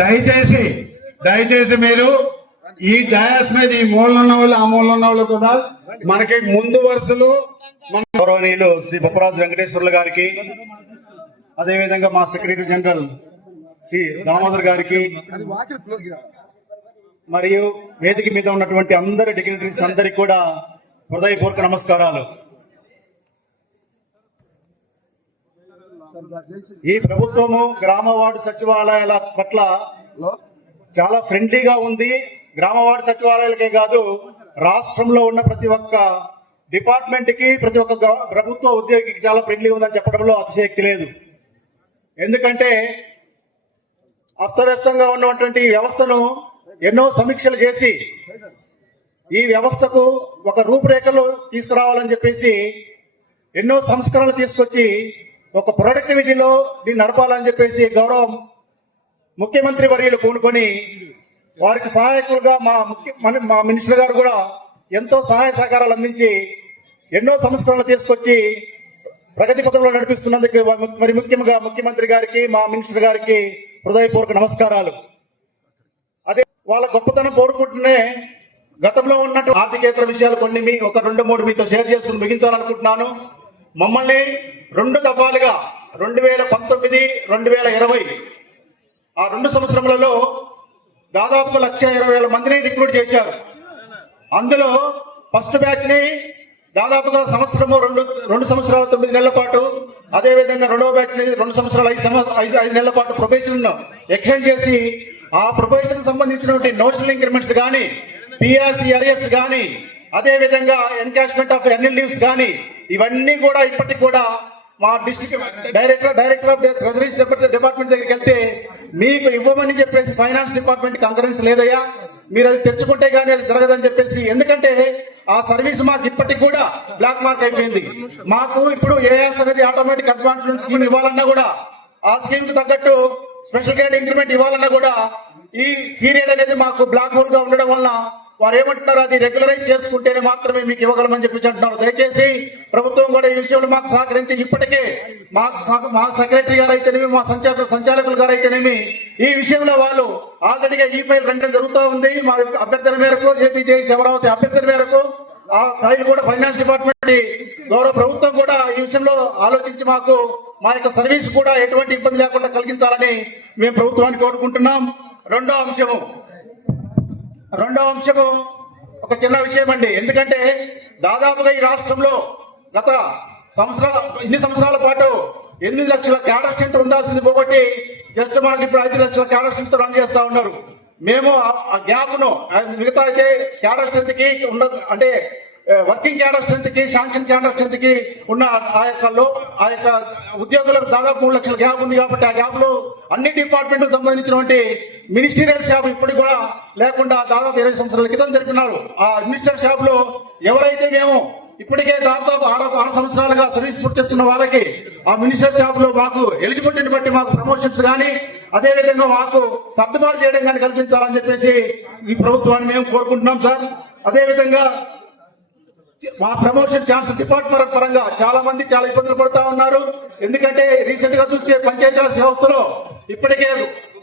దయచేసి దయచేసి మీరు ఈ డయాస్ మీద ఈ మూలలో ఉన్న వాళ్ళు ఆ మూలలో ఉన్న వాళ్ళు కూడా మనకి ముందు వరుసలు గౌరవనీయులు శ్రీ బొప్పరాజు వెంకటేశ్వర్లు గారికి, అదేవిధంగా మా సెక్రటరీ జనరల్ శ్రీ దామోదర్ గారికి, మరియు వేదిక మీద ఉన్నటువంటి అందరి డిగ్నిటరీస్ అందరికి కూడా హృదయపూర్వక నమస్కారాలు. ఈ ప్రభుత్వము గ్రామ వార్డు సచివాలయాల పట్ల చాలా ఫ్రెండ్లీగా ఉంది. గ్రామ వార్డు సచివాలయాలకే కాదు, రాష్ట్రంలో ఉన్న ప్రతి ఒక్క డిపార్ట్మెంట్ కి, ప్రతి ఒక్క ప్రభుత్వ ఉద్యోగికి చాలా ఫ్రెండ్లీ ఉందని చెప్పడంలో అతిశయోక్తి లేదు. ఎందుకంటే అస్తవ్యస్తంగా ఉన్నటువంటి వ్యవస్థను ఎన్నో సమీక్షలు చేసి ఈ వ్యవస్థకు ఒక రూపురేఖలు తీసుకురావాలని చెప్పేసి ఎన్నో సంస్కరణలు తీసుకొచ్చి ఒక ప్రొడక్టివిటీలో దీన్ని నడపాలని చెప్పేసి గౌరవ ముఖ్యమంత్రి వర్యులు పూనుకొని వారికి సహాయకులుగా మా మినిస్టర్ గారు కూడా ఎంతో సహాయ సహకారాలు అందించి ఎన్నో సంస్కరణలు తీసుకొచ్చి ప్రగతి పథంలో నడిపిస్తున్నందుకు మరి ముఖ్యంగా ముఖ్యమంత్రి గారికి, మా మినిస్టర్ గారికి హృదయపూర్వక నమస్కారాలు. అదే వాళ్ళ గొప్పతనం కోరుకుంటూనే గతంలో ఉన్నట్టు ఆర్థికేతర విషయాలు కొన్ని ఒక 2-3 మీతో షేర్ చేసుకుని ముగించాలనుకుంటున్నాను. మమ్మల్ని 2 దఫాలుగా 2019, 2020 ఆ 2 సంవత్సరములలో దాదాపు 1,20,000 మందిని రిక్రూట్ చేశారు. అందులో ఫస్ట్ బ్యాచ్ ని దాదాపుగా సంవత్సరము 2 సంవత్సరాల 9 నెలల పాటు, అదేవిధంగా రెండవ బ్యాచ్ ని 2 సంవత్సరాల 5 నెలల పాటు ప్రొబేషన్ ఎక్స్టెండ్ చేసి ఆ ప్రొబేషన్ సంబంధించినటువంటి నోషనల్ ఇంక్రిమెంట్స్ కానీ, పిఆర్సీ అరియర్స్ కానీ, అదేవిధంగా ఎన్కాష్మెంట్ ఆఫ్ ఎన్ఎల్ లీవ్స్ కానీ ఇవన్నీ కూడా ఇప్పటికి కూడా మా district director of treasury department దగ్గరికి వెళ్తే మీకు ఇవ్వమని చెప్పేసి ఫైనాన్స్ డిపార్ట్మెంట్ కంకరెన్స్ లేదయ్యా, మీరు అది తెచ్చుకుంటే గానీ అది జరగదని చెప్పేసి. ఎందుకంటే ఆ సర్వీస్ మాకు ఇప్పటికి కూడా బ్లాక్ మార్క్ అయిపోయింది. మాకు ఇప్పుడు ఏఎస్ అనేది ఆటోమేటిక్ అడ్వాన్స్మెంట్ స్కీమ్ ఇవ్వాలన్నా కూడా, ఆ స్కీమ్ కు తగ్గట్టు స్పెషల్ గ్రేడ్ ఇంక్రిమెంట్ ఇవ్వాలన్నా కూడా ఈ పీరియడ్ అనేది మాకు బ్లాక్ హోల్ గా ఉండడం వల్ల వారు ఏమంటున్నారు, అది రెగ్యులరైజ్ చేసుకుంటేనే మాత్రమే మీకు ఇవ్వగలమని చెప్పి అంటున్నారు. దయచేసి ప్రభుత్వం కూడా ఈ విషయంలో మాకు సహకరించి ఇప్పటికే మా సెక్రటరీ గారు అయితేనేమి, మా సంచాలకులు గారు అయితేనేమి ఈ విషయంలో వాళ్ళు ఆల్రెడీగా ఈ ఫైల్ రెండడం జరుగుతూ ఉంది. మా అభ్యర్థన మేరకు, జేపీజేఎస్ అమరావతి అభ్యర్థన మేరకు ఆ ఫైల్ కూడా ఫైనాన్స్ డిపార్ట్మెంట్ గౌరవ ప్రభుత్వం కూడా ఈ విషయంలో ఆలోచించి మాకు మా యొక్క సర్వీస్ కూడా ఎటువంటి ఇబ్బంది లేకుండా కలిగించాలని మేము ప్రభుత్వాన్ని కోరుకుంటున్నాం. రెండో అంశము ఒక చిన్న విషయం అండి. ఎందుకంటే దాదాపుగా ఈ రాష్ట్రంలో గత ఇన్ని సంవత్సరాల పాటు 8 లక్షల క్యాడర్ స్ట్రెంత్ ఉండాల్సింది పోగొట్టి జస్ట్ మనకి ఇప్పుడు 5 లక్షల క్యాడర్ స్ట్రెంత్ రన్ చేస్తా ఉన్నారు. మేము ఆ గ్యాప్ ను మిగతా అయితే క్యాడర్ స్ట్రెంత్ కి ఉండదు, అంటే వర్కింగ్ క్యాడర్ స్ట్రెంత్ కి, శాంక్షన్ క్యాడర్ స్ట్రెంత్ కి ఉన్న ఆ యొక్క ఉద్యోగులకు దాదాపు 3 లక్షల గ్యాప్ ఉంది. కాబట్టి ఆ గ్యాప్ లో అన్ని డిపార్ట్మెంట్ సంబంధించినటువంటి మినిస్టీరియల్ షాప్ ఇప్పటికి కూడా లేకుండా దాదాపు 20 సంవత్సరాల క్రితం జరిపినారు. ఆ మినిస్టర్ షాప్ లో ఎవరైతే మేము ఇప్పటికే దాదాపు 6 సంవత్సరాలుగా సర్వీస్ పూర్తి చేస్తున్న వాళ్ళకి ఆ మినిస్టర్ షాప్ లో మాకు ఎలిజిబిలిటీని బట్టి మాకు ప్రమోషన్స్ కానీ, అదేవిధంగా మాకు సర్దుబాటు చేయడం కానీ కల్పించాలని చెప్పేసి ఈ ప్రభుత్వాన్ని మేము కోరుకుంటున్నాం సార్. అదేవిధంగా మా ప్రమోషన్ ఛాన్స్ డిపార్ట్మెంట్ పరంగా చాలా మంది చాలా ఇబ్బందులు పడుతూ ఉన్నారు. ఎందుకంటే రీసెంట్ గా చూస్తే పంచాయతీరాజ్ వ్యవస్థలో ఇప్పటికే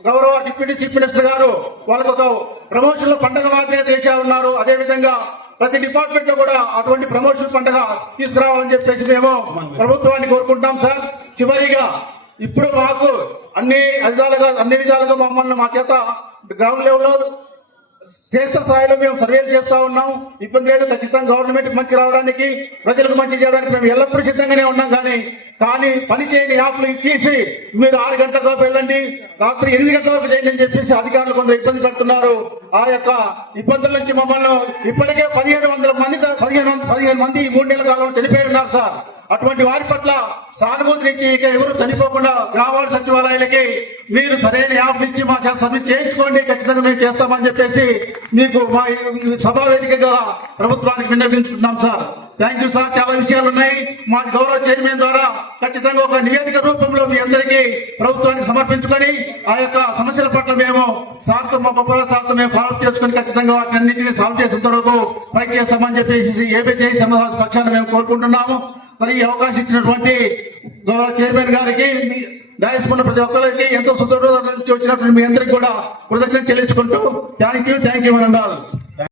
గౌరవ డిప్యూటీ చీఫ్ మినిస్టర్ గారు వాళ్ళకు ఒక ప్రమోషన్ పండుగ మాత్రమే చేసా ఉన్నారు. అదేవిధంగా ప్రతి డిపార్ట్మెంట్ లో కూడా అటువంటి ప్రమోషన్ పండుగ తీసుకురావాలని చెప్పేసి మేము ప్రభుత్వాన్ని కోరుకుంటున్నాం సార్. చివరిగా ఇప్పుడు మాకు అన్ని విధాలుగా మమ్మల్ని మా చేత గ్రౌండ్ లెవెల్లో క్షేత్ర స్థాయిలో మేము సర్వేలు చేస్తా ఉన్నాం. ఇబ్బంది లేదు, ఖచ్చితంగా గవర్నమెంట్ మంచి రావడానికి, ప్రజలకు మంచి చేయడానికి మేము ఎల్లప్పుడూ సిద్ధంగానే ఉన్నాం. కానీ పని చేయని యాప్లు ఇచ్చేసి మీరు 6 గంటల వరకు వెళ్ళండి, రాత్రి 8 గంటల వరకు చేయండి అని చెప్పేసి అధికారులు కొందరు ఇబ్బంది పెడుతున్నారు. ఆ యొక్క ఇబ్బందుల నుంచి మమ్మల్ని ఇప్పటికే 1500 మంది 3 నెలల కాలంలో చనిపోయి ఉన్నారు సార్. అటువంటి వారి పట్ల సానుభూతి నుంచి ఇక ఎవరు చనిపోకుండా గ్రామాల సచివాలయాలకి మీరు సరైన యాప్ నుంచి మా సర్వీస్ చేయించుకోండి, ఖచ్చితంగా మేము చేస్తామని చెప్పేసి మీకు మా సభా వేదికగా ప్రభుత్వానికి విన్నవించుకుంటున్నాం సార్. Thank you sir. చాలా విషయాలు ఉన్నాయి. మా గౌరవ చైర్మన్ ద్వారా ఖచ్చితంగా ఒక నివేదిక రూపంలో మీ అందరికీ ప్రభుత్వానికి సమర్పించుకొని ఆ యొక్క సమస్యల పట్ల మేము సార్తో, మా బొప్పల సార్తో మేము ఫాలో చేసుకుని ఖచ్చితంగా వాటిని అన్నింటినీ సాల్వ్ చేసిన తర్వాత ఫైట్ చేస్తామని చెప్పేసి ఏపీజేఎస్ పక్షాన్ని మేము కోరుకుంటున్నాము. మరి ఈ అవకాశం ఇచ్చినటువంటి గౌరవ చైర్మన్ గారికి డయాస్ ఉన్న ప్రతి ఒక్కరికి ఎంతో సుదూర నుంచి వచ్చినటువంటి మీ అందరికి కూడా కృతజ్ఞత చెల్లించుకుంటూ థ్యాంక్ యూ అనండాలి.